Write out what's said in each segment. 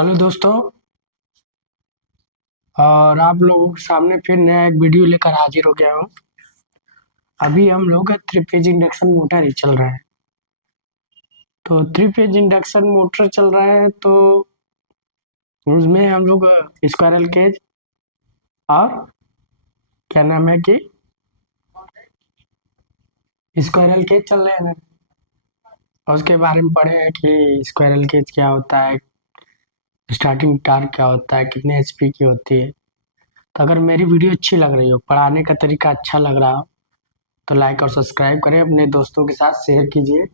Hello दोस्तों। और आप लोगों के सामने फिर नया एक वीडियो लेकर हाजिर हो गया हूँ। अभी हम लोग का 3 फेज इंडक्शन मोटर ही चल रहा है। तो 3 फेज इंडक्शन मोटर चल रहा है तो उसमें हम लोग स्क्वायरल केज और क्या नाम है कि स्क्वायरल केज चल रहे हैं ना। और उसके बारे में पढ़े हैं कि स्क्वायरल केज क्या होता है, स्टार्टिंग टार्क क्या होता है, कितने एचपी की होती है। तो अगर मेरी वीडियो अच्छी लग रही हो, पढ़ाने का तरीका अच्छा लग रहा हो, तो लाइक और सब्सक्राइब करें, अपने दोस्तों के साथ शेयर कीजिए,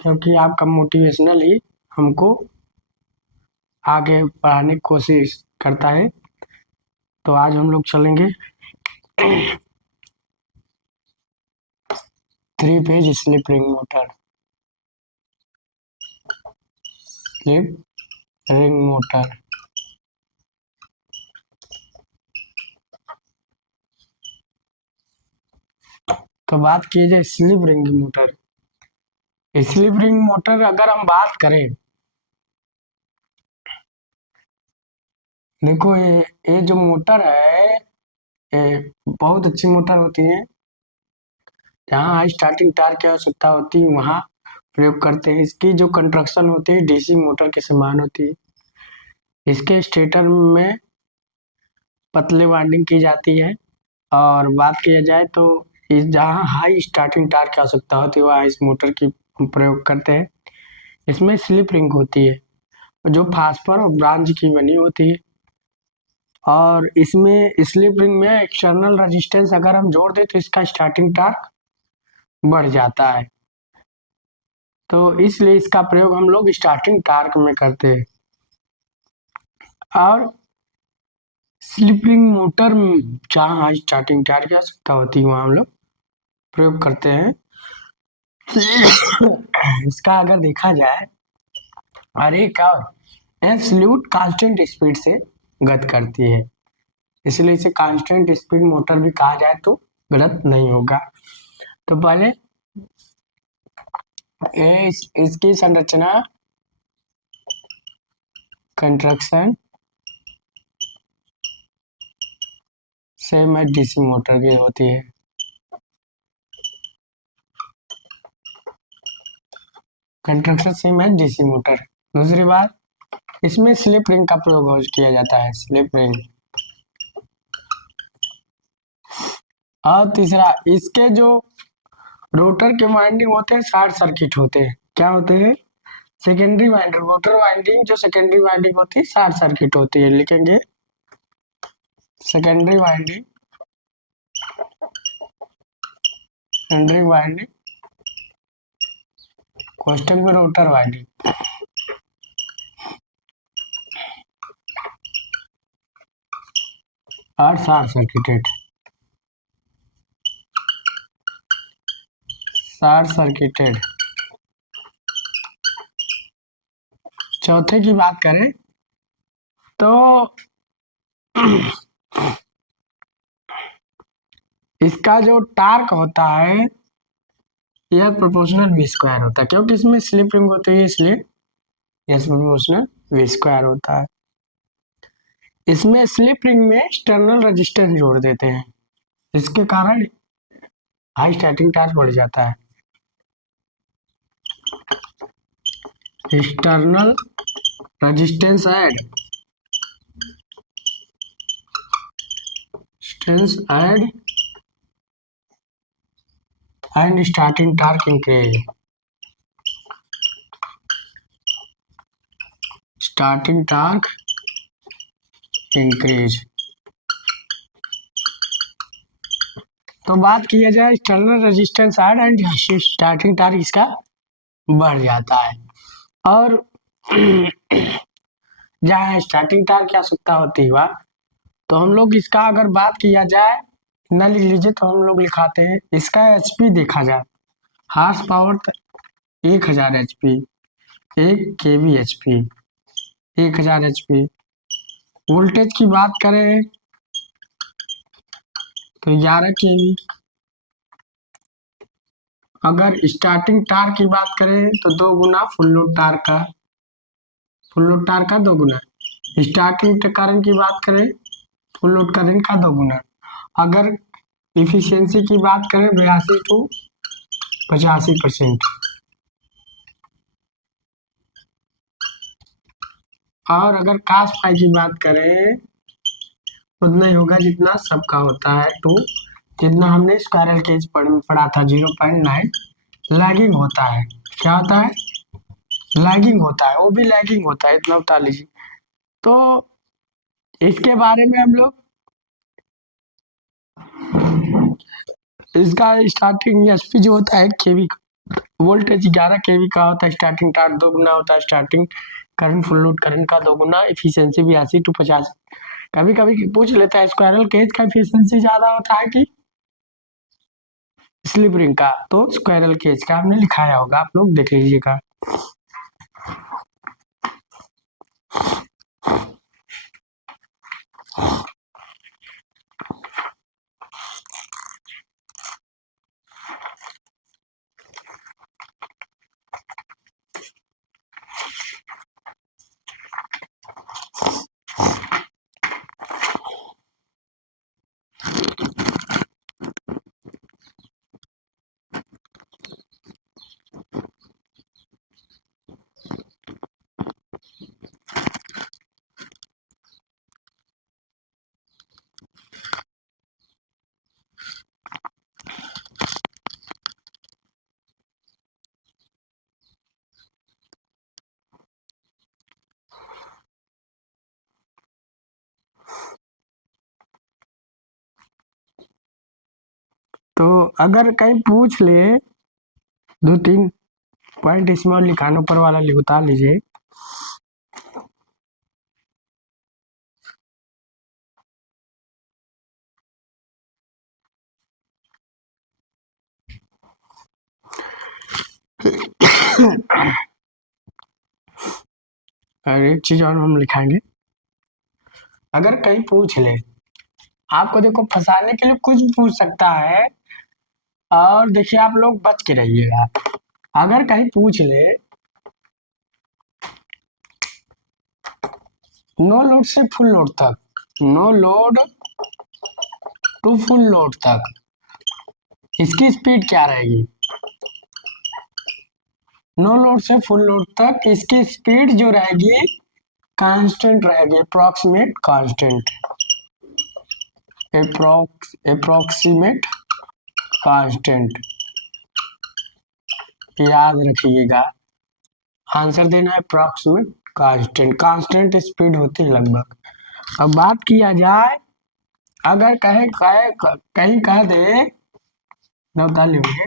क्योंकि आपका मोटिवेशनल ही हमको आगे बढ़ाने की कोशिश करता है। तो आज हम लोग चलेंगे 3 phase slip ring motor. Slip ring motor तो बात की जाए slip ring motor. Slip ring motor अगर हम बात करें, देखो ये जो मोटर है, ये बहुत अच्छी मोटर होती है। जहाँ हाई स्टार्टिंग टार्क की आवश्यकता होती है वहाँ प्रयोग करते हैं। इसकी जो कंस्ट्रक्शन होती है डीसी मोटर के समान होती है। इसके स्टेटर में पतले वाइंडिंग की जाती है। और बात किया जाए तो इस जहाँ हाई स्टार्टिंग टार्क की आवश्यकता होती है वहाँ इस मोटर की प्रयोग करते हैं। इसमें स्लिप रिंग होती है जो फास्फर और ब्रांज की बनी होती है। और इसमें स्लिप रिंग में एक्सटर्नल रेजिस्टेंस अगर हम जोड़ दें तो इसका स्टार्टिंग टार्क बढ़ जाता है। तो इसलिए इसका प्रयोग हम लोग स्टार्टिंग टार्क में करते हैं। और स्लिप रिंग मोटर जहाँ हाई स्टार्टिंग टार्क की आवश्यकता होती है वहाँ हम लोग प्रयोग करते हैं। इसका अगर देखा जाए, अरे का एब्सोल्यूट कांस्टेंट स्पीड से गति करती है, इसलिए इसे कांस्टेंट स्पीड मोटर भी कहा जाए तो गलत नहीं होगा। तो पहले इसकी संरचना construction same as DC motor की होती है। Construction same as DC motor. दूसरी बात, इसमें स्लिप रिंग का प्रयोग किया जाता है, स्लिप रिंग। और तीसरा, इसके जो रोटर के वाइंडिंग होते हैं शॉर्ट सर्किट होते हैं। क्या होते हैं? सेकेंडरी वाइंडिंग, रोटर वाइंडिंग जो सेकेंडरी वाइंडिंग होती है शॉर्ट सर्किट होती है। लिखेंगे secondary winding, secondary winding question में रोटर वाइंडिंग और शॉर्ट सर्किटेड, शॉर्ट सर्किटेड। चौथे की बात करें तो इसका जो टार्क होता है यह प्रोपोर्शनल वी स्क्वायर होता है, क्योंकि इसमें स्लिप रिंग होती है इसलिए यह प्रोपोर्शनल वी स्क्वायर होता है। इसमें स्लिप रिंग में एक्सटर्नल रेजिस्टेंस जोड़ देते हैं, इसके कारण हाई स्टार्टिंग टार्क बढ़ जाता है। External resistance add and starting torque increase, starting torque increase. तो बात किया जाए external resistance add and starting torque इसका बढ़ जाता है। और जहाँ स्टार्टिंग टार्क की आवश्यकता होती है तो हम लोग इसका अगर बात किया जाए, न लिख लीजिए तो हम लोग लिखाते हैं, इसका एचपी देखा जाए, हार्स पावर 1000 एचपी, 1 केवी एचपी, 1000 एचपी। वोल्टेज की बात करें तो 11 केवी। अगर स्टार्टिंग टार्क की बात करें तो 2 गुना फुल लोड टार्क का फुल लोड टार्क का दोगुना। स्टार्टिंग करंट की बात करें, फुल लोड करंट का दोगुना। अगर इफिशियंसी की बात करें 82 to 85%। और अगर कास फाई की बात करें उतना ही होगा जितना सबका होता है, तो जितना हमने स्क्वायरल केज पढ़ा था 0.9 लैगिंग होता है। क्या होता है? लैगिंग होता है, वो भी लैगिंग होता है, इतना बता लीजिए। तो इसके बारे में हम लोग इसका स्टार्टिंग एसपी जो होता है केवी, वोल्टेज 11 केवी का होता है, स्टार्टिंग टार्क 2 गुना होता है, starting current full load current का 2 गुना, इफिशियंसी 82 to 50। कभी कभी पूछ लेता है स्क्वायरल केज का इफिशियंसी ज्यादा होता है कि स्लिप रिंग का, तो स्क्वायरल केज का हमने लिखाया होगा, आप लोग देख लीजिएगा। तो अगर कहीं पूछ ले, 2-3 पॉइंट इसमें और लिखाना, ऊपर वाला बता लीजिए। और एक चीज और हम लिखाएंगे, अगर कहीं पूछ ले, आपको देखो फंसाने के लिए कुछ भी पूछ सकता है, और देखिए आप लोग बच के रहिएगा। अगर कहीं पूछ ले नो लोड से फुल लोड तक, no load to full load तक इसकी स्पीड क्या रहेगी? नो लोड से फुल लोड तक इसकी स्पीड जो रहेगी कांस्टेंट रहेगी, अप्रोक्सीमेट कांस्टेंट, अप्रोक्सीमेट कांस्टेंट, याद रखिएगा। आंसर देना है अप्रोक्सीमेट कांस्टेंट, कांस्टेंट स्पीड होती है लगभग। अब बात किया जाए, अगर कहीं कह दे, बता लेंगे,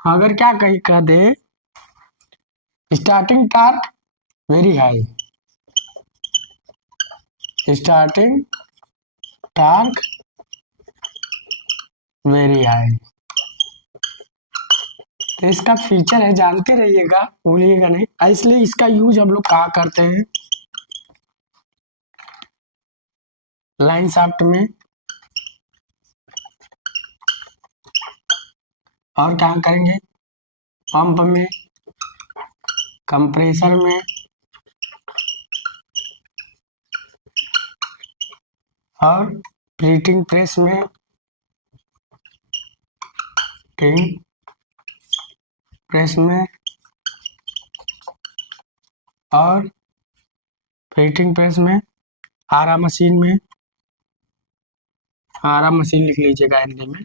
अगर क्या कहीं कह दे starting torque very high, starting torque very high, तो इसका फीचर है, जानते रहिएगा, भूलिएगा नहीं। इसलिए इसका यूज हम लोग कहाँ करते हैं? लाइन शाफ्ट में, और कहाँ करेंगे? पंप में, कंप्रेसर में, और प्रीटिंग प्रेस में, प्रिंटिंग प्रेस में, और प्रिंटिंग प्रेस में, आरा मशीन में, आरा मशीन लिख लीजिएगा हिंदी में,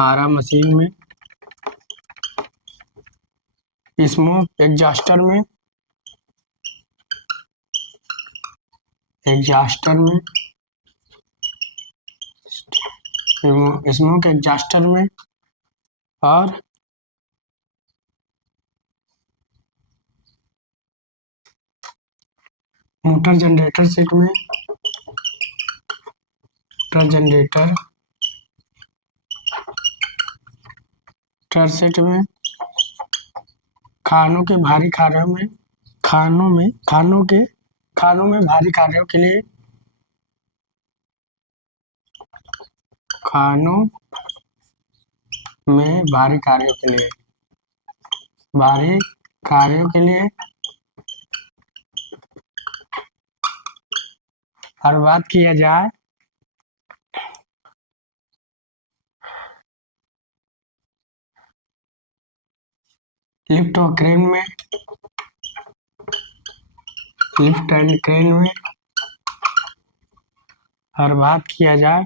आरा मशीन में, स्मोक एग्जॉस्टर में, एग्जॉस्टर में, स्मोक एग्जॉस्टर में, और मोटर जनरेटर सेट में, मोटर जनरेटर सेट में, खानों के भारी कार्यों में, खानों में भारी कार्यों के लिए, खानों में भारी कार्यों के लिए, भारी कार्यों के लिए, और बात किया जाए लिफ्ट और क्रेन में, लिफ्ट एंड क्रेन में, और बात किया जाए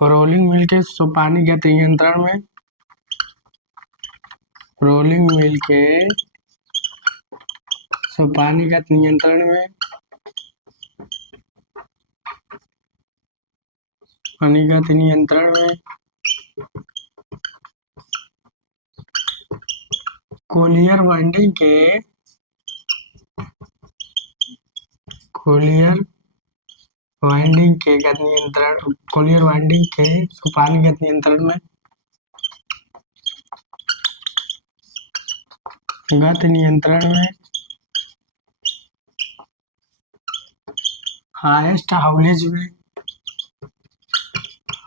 रोलिंग मिल के सोपानीगत नियंत्रण में, रोलिंग मिल के सोपानीगत नियंत्रण में, पानीगत नियंत्रण में, कोलियर वाइंडिंग के, कोलियर वाइंडिंग के गति नियंत्रण, कोलियर वाइंडिंग के सोपानीगत नियंत्रण में, गति नियंत्रण में, हाईएस्ट हाउलेज में,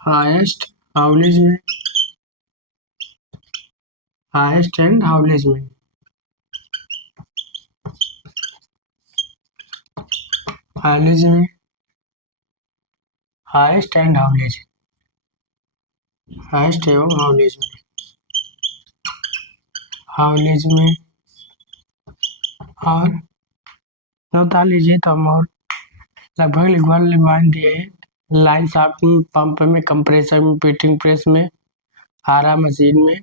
हाईएस्ट हाउलेज में, हाईएस्ट एंड हाउलेज में, हाउलेज में, हाईएस्ट एंड हाउलेज, हाईएस्ट एवं हाउलेज में, हाउलेज में, और बता लीजिए तो हम और लगभग लिखवा दिए। लाइन शाफ्ट में, पंप में, कंप्रेसर में, पीटिंग प्रेस में, आरा मशीन में,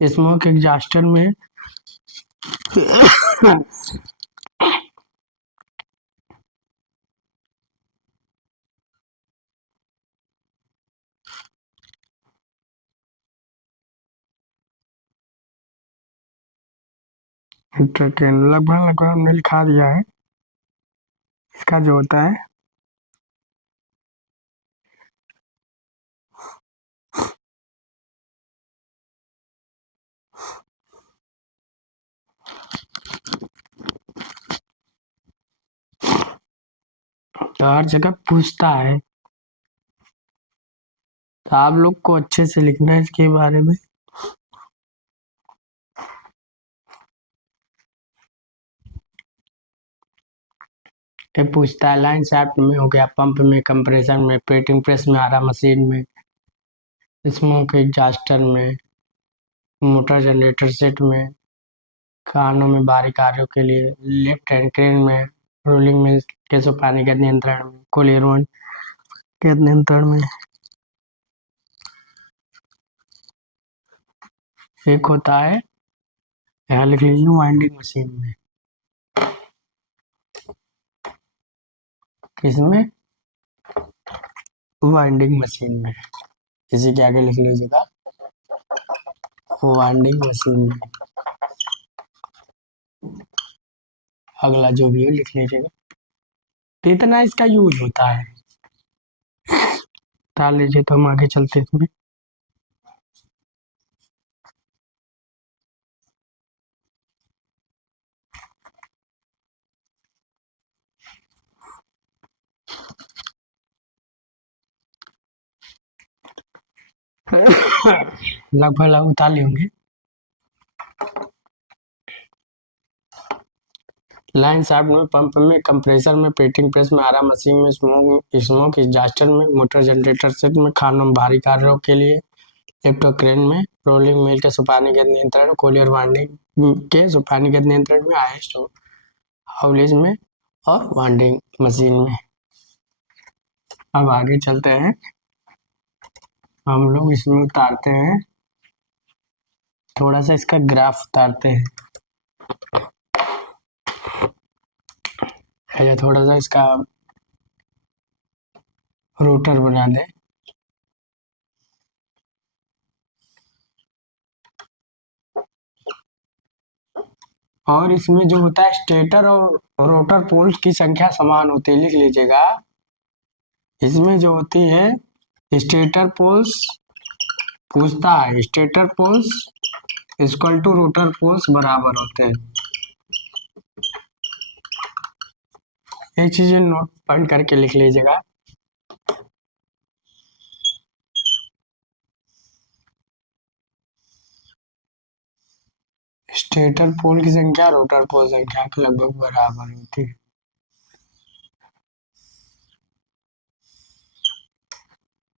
स्मोक एग्जॉस्टर में, इंटरटेन लगभग लगभग हमने लिखा दिया है इसका जो होता है। तो हर जगह पूछता है, तो आप लोग को अच्छे से लिखना है इसके बारे में। ये पूछता है लाइन शाफ्ट में हो गया, पंप में, कंप्रेसर में, पेटिंग प्रेस में, आरा मशीन में, स्मोक एग्जॉस्टर में, मोटर जनरेटर सेट में, कानों में भारी कार्यों के लिए, लिफ्ट एंड क्रेन में, रोलिंग मिल के पानी के नियंत्रण में, कोलियर के नियंत्रण में, एक होता है यहाँ लिख लीजिए वाइंडिंग मशीन में। किसमें? वाइंडिंग मशीन में। इसी के आगे लिख लीजिएगा वाइंडिंग मशीन में। अगला जो भी है लिख लीजिएगा। तो इतना इसका यूज होता है। डाल लीजिए तो हम आगे चलते हैं। लगभग लगभग उतार लिए होंगे। लाइन शाफ्ट में, पंप में, कंप्रेसर में, पेटिंग प्रेस में, आरा मशीन में, स्मोक एग्जॉस्टर में, मोटर जनरेटर सेट में, खानों में भारी कार्यों के लिए, लिफ्ट और क्रेन में, रोलिंग मिल के सोपानीगत नियंत्रण, कोलियर वाइंडिंग के सोपानीगत नियंत्रण में, हाईएस्ट हाउलेज में और वाइंडिंग मशीन में। अब आगे चलते हैं, हम लोग इसमें उतारते हैं, थोड़ा सा इसका ग्राफ उतारते हैं, या थोड़ा सा इसका रोटर बना दे। और इसमें जो होता है स्टेटर और रोटर पोल्स की संख्या समान होती है, लिख लीजिएगा। इसमें जो होती है स्टेटर पोल्स, पूछता है stator poles equal to rotor poles बराबर होते हैं। ये चीजें नोट पॉइंट करके लिख लीजिएगा। स्टेटर पोल की संख्या रोटर पोल संख्या के लगभग बराबर होती है।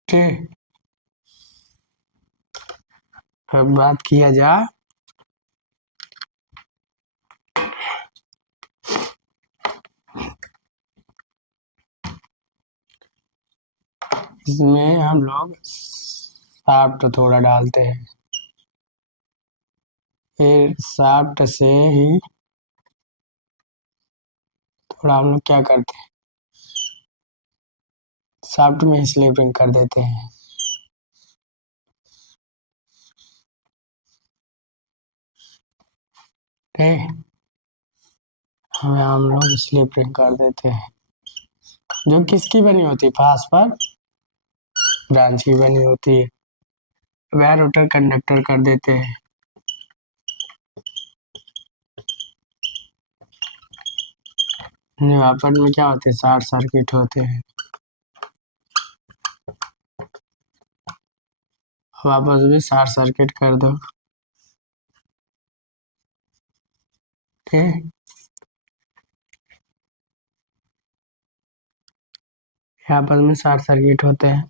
ठीक, अब बात किया जाए इसमें हम लोग शाफ्ट थोड़ा डालते हैं, फिर शाफ्ट से ही थोड़ा हम लोग क्या करते हैं, शाफ्ट में ही स्लिपिंग कर देते हैं। ठीक, हमें हम लोग स्लिपिंग कर देते हैं, जो किसकी बनी होती है, फास्फर ब्रांच की बनी होती है। वह रोटर कंडक्टर कर देते हैं। वापस में क्या होते हैं, शॉर्ट सर्किट होते हैं। वापस भी शॉर्ट सर्किट कर दो। ठीक, आपस में शॉर्ट सर्किट होते हैं,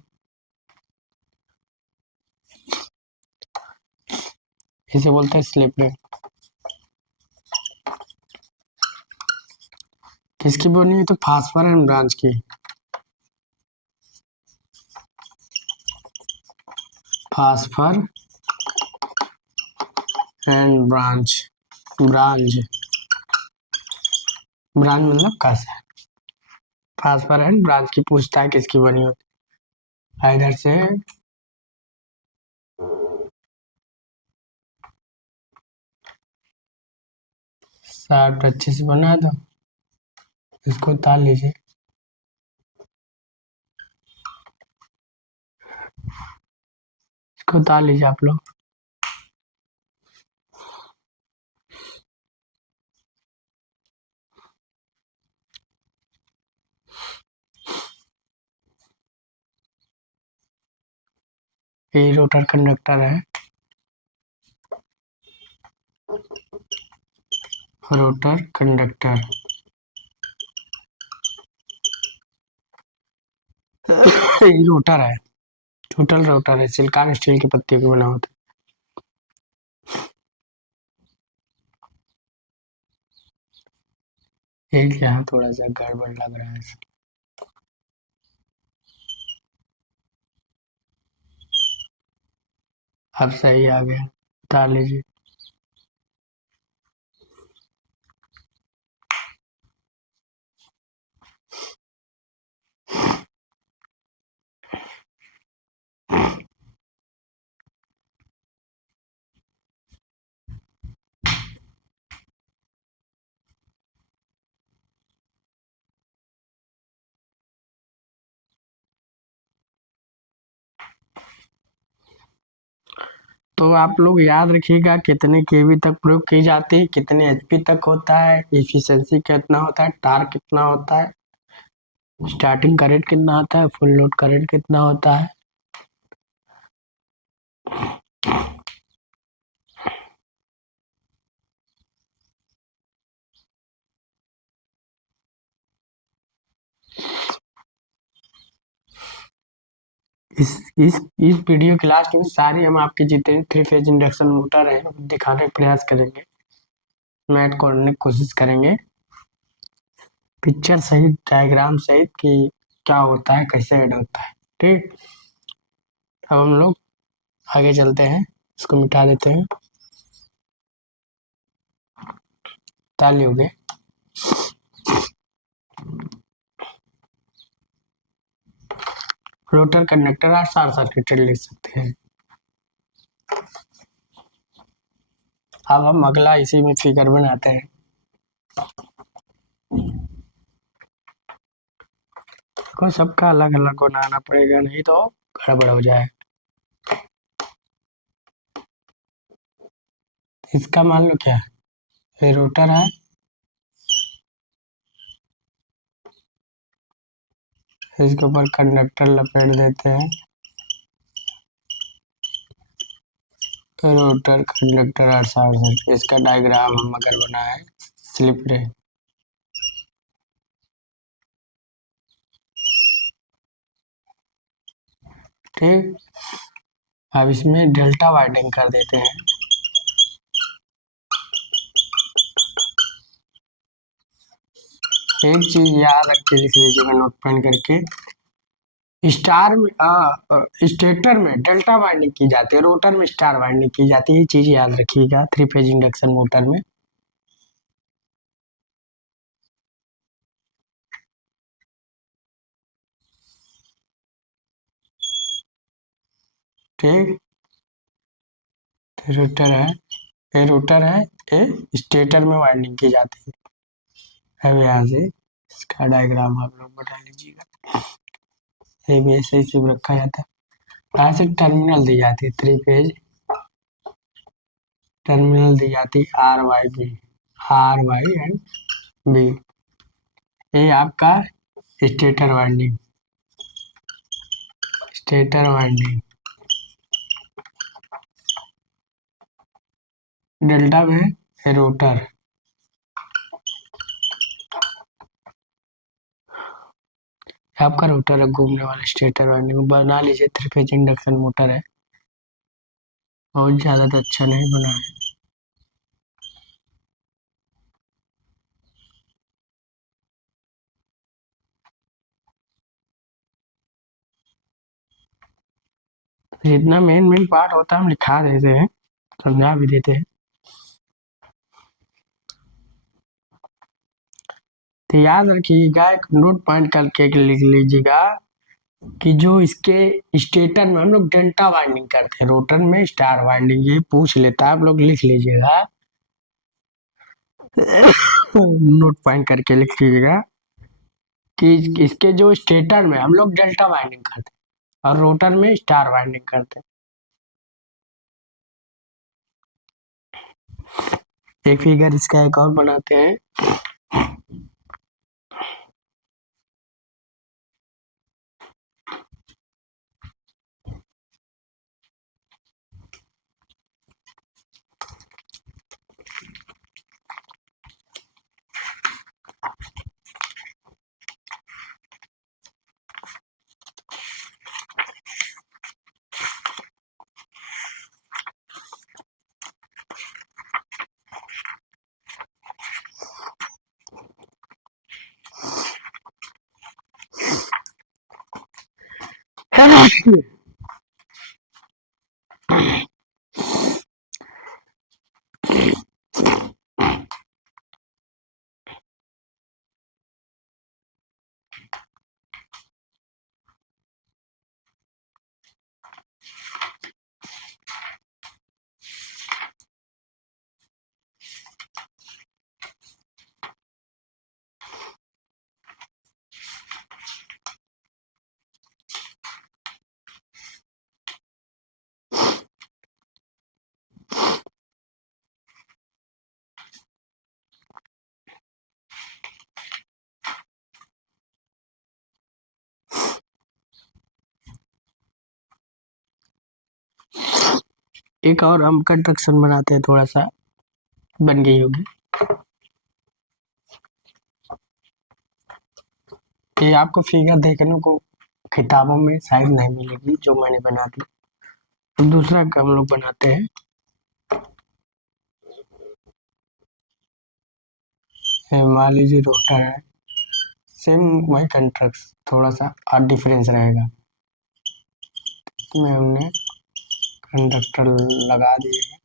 इसे बोलते हैं स्लिप रिंग। किसकी बनी हुई, तो फास्फर एंड ब्रांच की। Phosphor and branch, branch branch मतलब कैसे, फास्फर एंड ब्रांच की पूछता है किसकी बनी होती है। इधर से शाफ्ट अच्छे से बना दो, इसको उतार लीजिए। इसको उतार लीजिए आप लोग। ये रोटर कंडक्टर है, रोटर कंडक्टर ये रोटर है, टोटल रोटर है, सिलिकॉन स्टील की पत्तियों की बना होता है। एक यहाँ थोड़ा सा गड़बड़ लग रहा है। अब सही आ गया, उतार लीजिए। तो आप लोग याद रखिएगा कितने केवी तक प्रयोग की जाती है, कितने एचपी तक होता है, एफिशिएंसी कितना होता है, टार्क कितना होता है, स्टार्टिंग करंट कितना होता है, फुल लोड करंट कितना होता है। इस वीडियो के लास्ट में सारी हम आपके जितने 3 फेज इंडक्शन मोटर है दिखाने का प्रयास करेंगे, मैथ करने की कोशिश करेंगे, पिक्चर सहित डायग्राम सहित कि क्या होता है, कैसे ऐड होता है। ठीक, अब हम लोग आगे चलते हैं, इसको मिटा देते हैं। ताली हो गए। रोटर कंडक्टर और शॉर्ट सर्किटेड लिख सकते हैं। अब हम अगला इसी में फिगर बनाते हैं। को सबका अलग अलग बनाना पड़ेगा, नहीं तो गड़बड़ हो जाए। इसका मान लो क्या है, ये रोटर है, इसके ऊपर कंडक्टर लपेट देते हैं, रोटर कंडक्टर और इसका डायग्राम हम अगर बनाए स्लिप रे, ठीक। अब इसमें डेल्टा वाइंडिंग कर देते हैं। एक चीज याद रख के लिख लीजिएगा नोट पेन करके, स्टार में स्टेटर में डेल्टा वाइंडिंग की जाती है, रोटर में स्टार वाइंडिंग की जाती है। ये चीज याद रखिएगा थ्री फेज इंडक्शन मोटर में। ठीक, तो रोटर है, ये रोटर है, ये स्टेटर में वाइंडिंग की जाती है। अब यहाँ से इसका डायग्राम आप लोग बना लीजिएगा। ये भी ऐसे ही रखा जाता है। यहाँ से टर्मिनल दी जाती है, थ्री फेज टर्मिनल दी जाती है R Y B, R Y and B. ये आपका stator winding, stator winding. Delta में रोटर, आपका रोटर है घूमने वाला, स्टेटर वाइंडिंग बना लीजिए। थ्री फेज इंडक्शन मोटर है, बहुत ज्यादा तो अच्छा नहीं बना है। जितना मेन मेन पार्ट होता है हम लिखा देते हैं, समझा भी देते हैं। तो याद रखिएगा, एक नोट पॉइंट करके लिख लीजिएगा कि जो इसके स्टेटर में हम लोग डेल्टा वाइंडिंग करते हैं, रोटर में स्टार वाइंडिंग, ये पूछ लेता है, आप लोग लिख लीजिएगा। नोट पॉइंट करके लिख लीजिएगा कि इसके जो स्टेटर में हम लोग डेल्टा वाइंडिंग करते हैं और रोटर में स्टार वाइंडिंग करते हैं। एक फिगर इसका एक और बनाते हैं। एक और हम कंस्ट्रक्शन बनाते हैं, थोड़ा सा बन गई होगी। ये आपको फिगर देखने को किताबों में शायद नहीं मिलेगी जो मैंने बना दी। तो दूसरा हम लोग बनाते हैं, मान लीजिए रोटर है, सेम वही कंस्ट्रक्ट, थोड़ा सा और डिफरेंस रहेगा। इसमें हमने कंडक्टर लगा दिए हैं।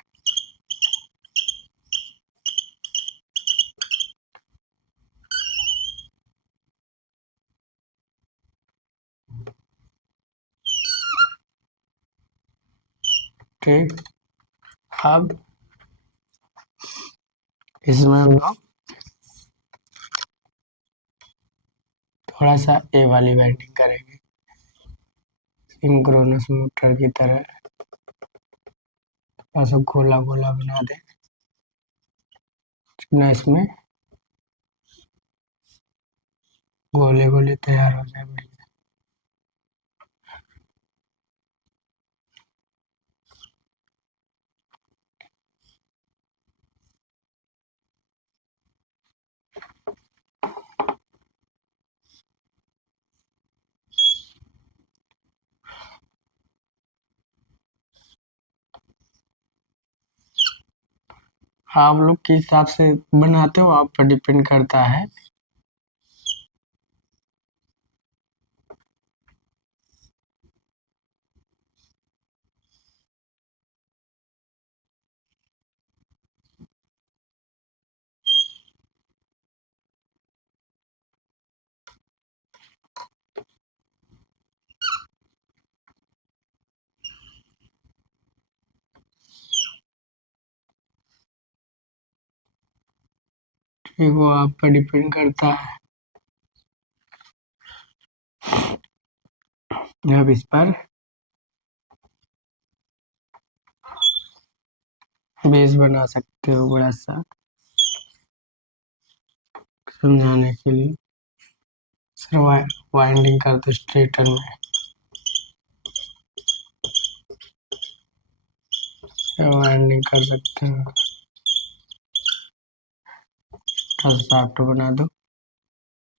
ठीक, अब इसमें हम लोग थोड़ा सा ए वाली वेल्डिंग करेंगे, सिंक्रोनस मोटर की तरह। ऐसा गोला गोला बना दे ना, इसमें गोले गोले तैयार हो जाए बढ़िया। आप लोग किस हिसाब से बनाते हो आप पर डिपेंड करता है। ठीक, वो आप पर डिपेंड करता है। अब इस पर बेस बना सकते हो बड़ा सा, समझाने के लिए। सर वाइंडिंग कर दो स्ट्रेटर में, वाइंडिंग कर सकते हो। थोड़ा सॉफ्ट बना दो,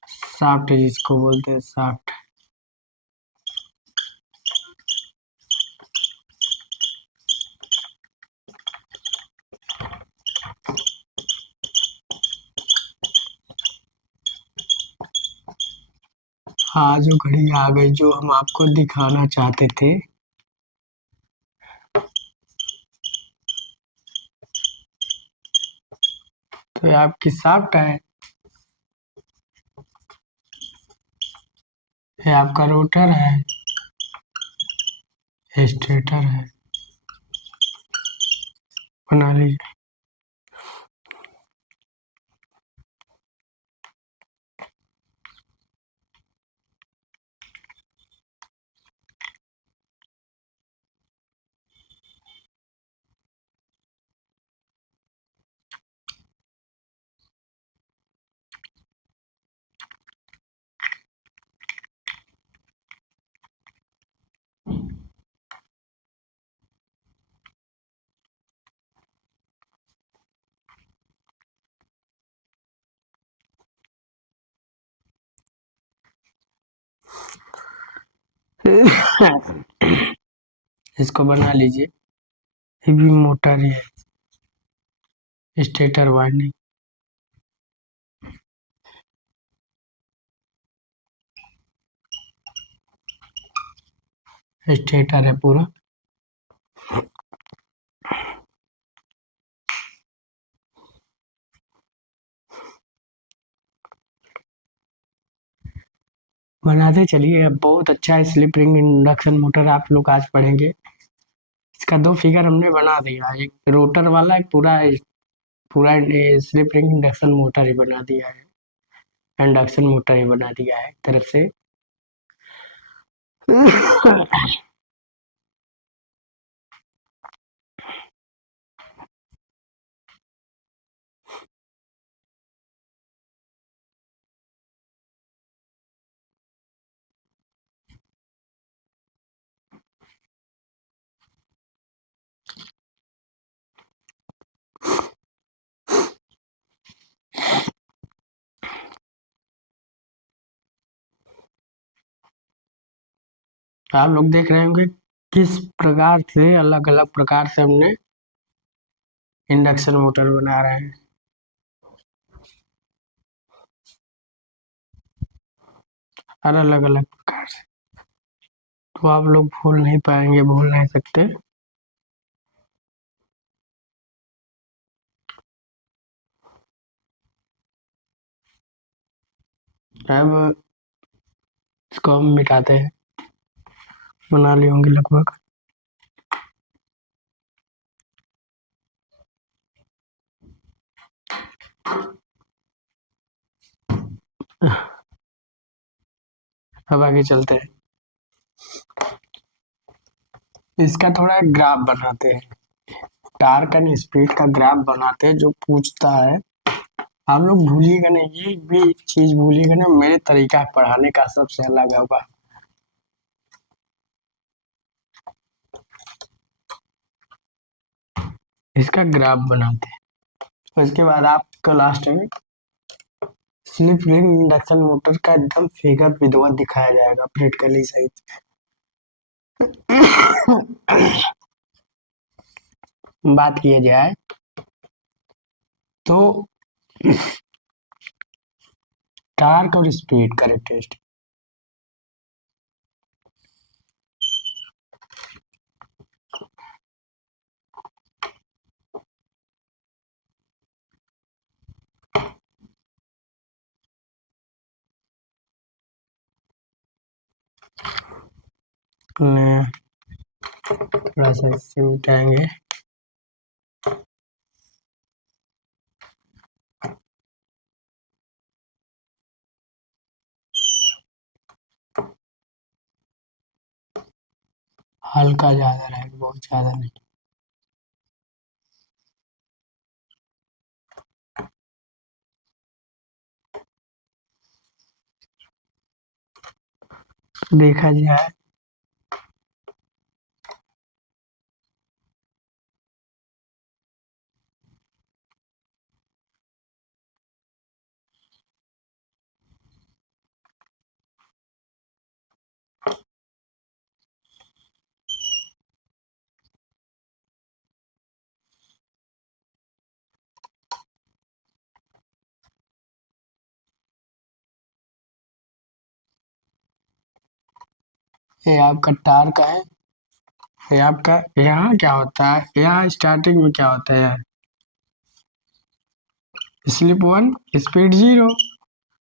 सॉफ्ट जिसको बोलते हैं सॉफ्ट। हाँ, जो घड़ी आ गई जो हम आपको दिखाना चाहते थे। तो ये आपकी सॉफ्ट है, ये आपका रोटर है, ये स्टेटर है। बना लीजिए। इसको बना लीजिए। ये भी मोटर ही है, स्टेटर वाइंडिंग। स्टेटर है पूरा। बनाते चलिए, अब बहुत अच्छा है स्लिप रिंग इंडक्शन मोटर आप लोग आज पढ़ेंगे। इसका दो फिगर हमने बना दिया, एक रोटर वाला, एक पूरा पूरा स्लिप रिंग इंडक्शन मोटर ही बना दिया है, इंडक्शन मोटर ही बना दिया है एक तरफ से। आप लोग देख रहे होंगे किस प्रकार से अलग अलग प्रकार से हमने इंडक्शन मोटर बना रहे हैं, हर अलग अलग प्रकार से। तो आप लोग भूल नहीं पाएंगे, भूल नहीं सकते। अब इसको हम मिटाते हैं, बना ली होंगी लगभग। अब आगे चलते हैं, इसका थोड़ा ग्राफ बनाते हैं, टार्क एंड स्पीड का ग्राफ बनाते हैं जो पूछता है। आप लोग भूलिएगा नहीं, ये भी चीज भूलिएगा ना, मेरे तरीका पढ़ाने का सबसे अलग होगा। इसका ग्राफ बनाते हैं, उसके बाद आपको लास्ट में स्लिप रिंग इंडक्शन मोटर का एकदम फिगर विधवत दिखाया जाएगा प्रैक्टिकली सहित। बात किया जाए तो टार्क और स्पीड कैरेक्टरिस्टिक, थोड़ा सा इससे मिटाएंगे। हल्का ज्यादा रहेगा, बहुत ज्यादा नहीं। देखा जाए ये आपका टार्क है, ये आपका यहाँ क्या होता है, यहाँ स्टार्टिंग में क्या होता है यार, स्लिप 1 स्पीड 0,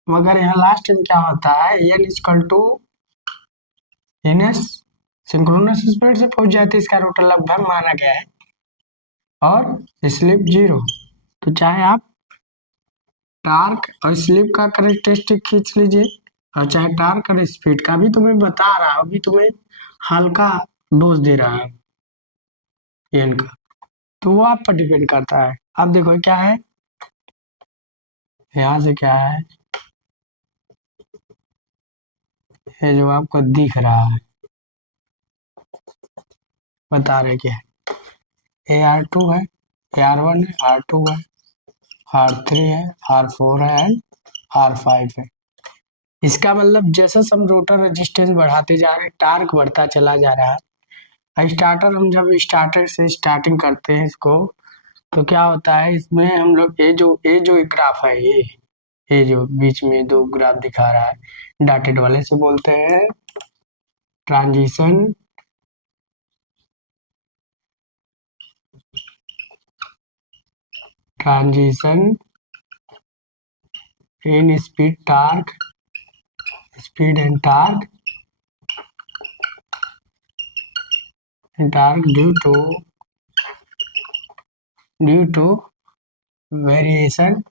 मगर यहाँ लास्ट में क्या होता है, n equal to ns synchronous speed से पहुंच जाती है, इसका रोटर लगभग माना गया है, और स्लिप 0। तो चाहे आप टार्क और स्लिप का कैरेक्टरिस्टिक खींच लीजिए, और चाहे टार्क और स्पीड का भी तुम्हें बता रहा हूँ, अभी तुम्हें हल्का डोज दे रहा है एन का, तो वो आप पर डिपेंड करता है। अब देखो क्या है, यहाँ से क्या है, ये जो आपको दिख रहा है, बता रहे क्या है, AR2 है, AR1 है, R2 है, R3 है, R4 है एंड R5 है। इसका मतलब जैसा हम रोटर रेजिस्टेंस बढ़ाते जा रहे हैं, टार्क बढ़ता चला जा रहा है। स्टार्टर हम जब स्टार्टर से स्टार्टिंग करते हैं इसको, तो क्या होता है इसमें हम लोग ये जो एक ग्राफ है, ये जो बीच में दो ग्राफ दिखा रहा है डॉटेड वाले से बोलते हैं transition transition in speed torque, speed and torque due to variation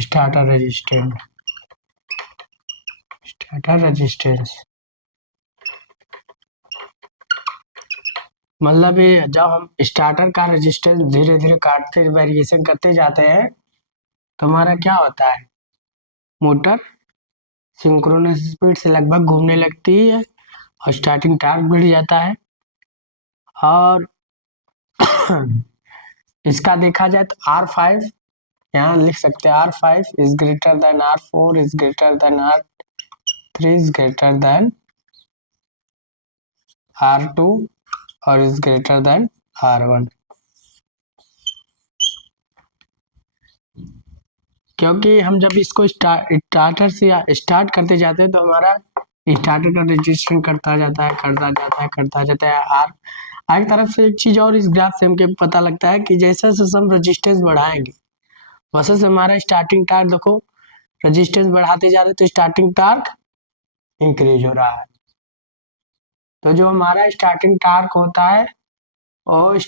starter resistance. मतलब ये जब हम स्टार्टर का रेजिस्टेंस धीरे धीरे काटते वेरिएशन करते जाते हैं, तो हमारा क्या होता है, मोटर सिंक्रोनस स्पीड से लगभग घूमने लगती है और स्टार्टिंग टार्क बढ़ जाता है। और इसका देखा जाए तो R5 यहाँ लिख सकते हैं, R5 is greater than R4 is greater than R3 is greater than R2 और इज ग्रेटर देन R1। क्योंकि हम जब इसको स्टार्टर से स्टार्ट करते जाते हैं, तो हमारा स्टार्टर का रजिस्ट्रेशन करता जाता है आर आगे तरफ से। एक चीज और इस ग्राफ से हमको पता लगता है कि जैसे जैसे हम रजिस्टेंस बढ़ाएंगे, वैसे वैसे हमारा स्टार्टिंग टार्क देखो, रजिस्टेंस बढ़ाते जा रहे हैं तो स्टार्टिंग टार्क इंक्रीज हो रहा है। तो जो हमारा स्टार्टिंग टार्क होता है और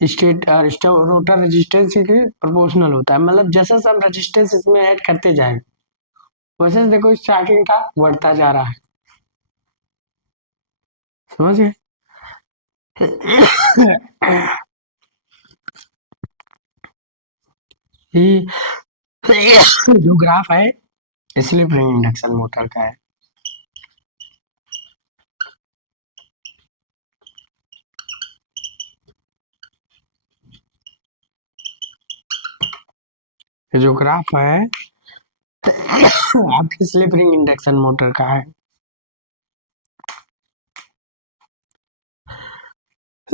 रोटर रेजिस्टेंस के प्रोपोर्शनल होता है। मतलब जैसे जैसे हम रेजिस्टेंस इसमें ऐड करते जाएंगे, वैसे देखो स्टार्टिंग टार्क बढ़ता जा रहा है। समझ गए? ये जो ग्राफ है स्लिप रिंग इंडक्शन मोटर का है। ये जो ग्राफ है आपकी स्लिप रिंग इंडक्शन मोटर का है।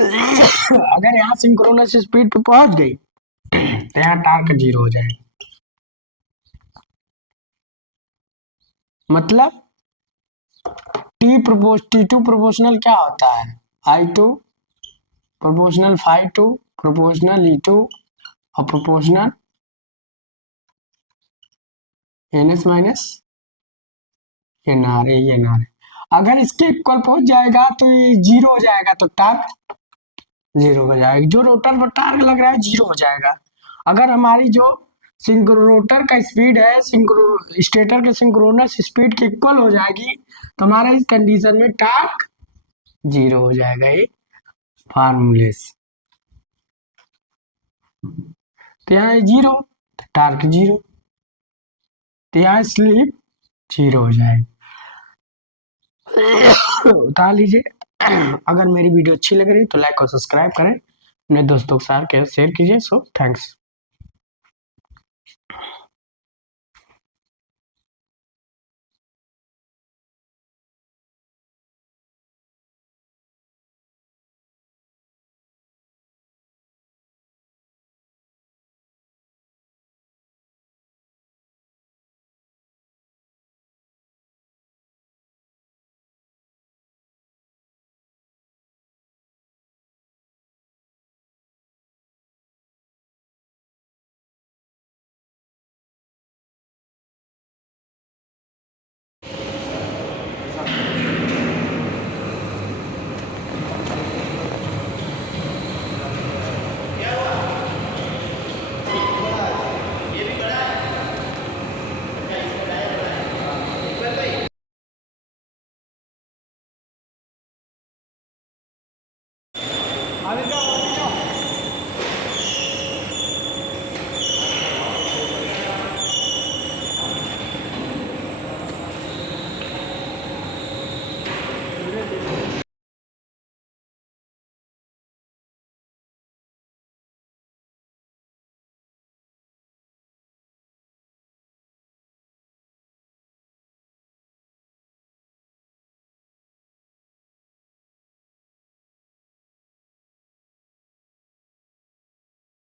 अगर यहाँ सिंक्रोनस स्पीड पे पहुंच गई तो यहाँ टार्क 0 हो जाएगा। मतलब T2 प्रोपोर्शनल क्या होता है, I2 proportional phi2 proportional E2 और प्रोपोर्शनल NS माइनस NR। अगर इसके इक्वल पहुंच जाएगा तो ये 0 हो जाएगा, तो टार्क 0 हो जाएगा, जो रोटर पर टार्क लग रहा है 0 हो जाएगा। अगर हमारी जो रोटर का स्पीड है स्टेटर के सिंक्रोनस स्पीड के इक्वल हो जाएगी, तो हमारा इस कंडीशन में टार्क 0 हो जाएगा। ये फार्मूले से तो यहाँ 0 टार्क 0, तो यहाँ स्लिप 0 हो जाएगी। उतार लीजिए। अगर मेरी वीडियो अच्छी लग रही है तो लाइक और सब्सक्राइब करें, अपने दोस्तों के साथ शेयर कीजिए। So thanks.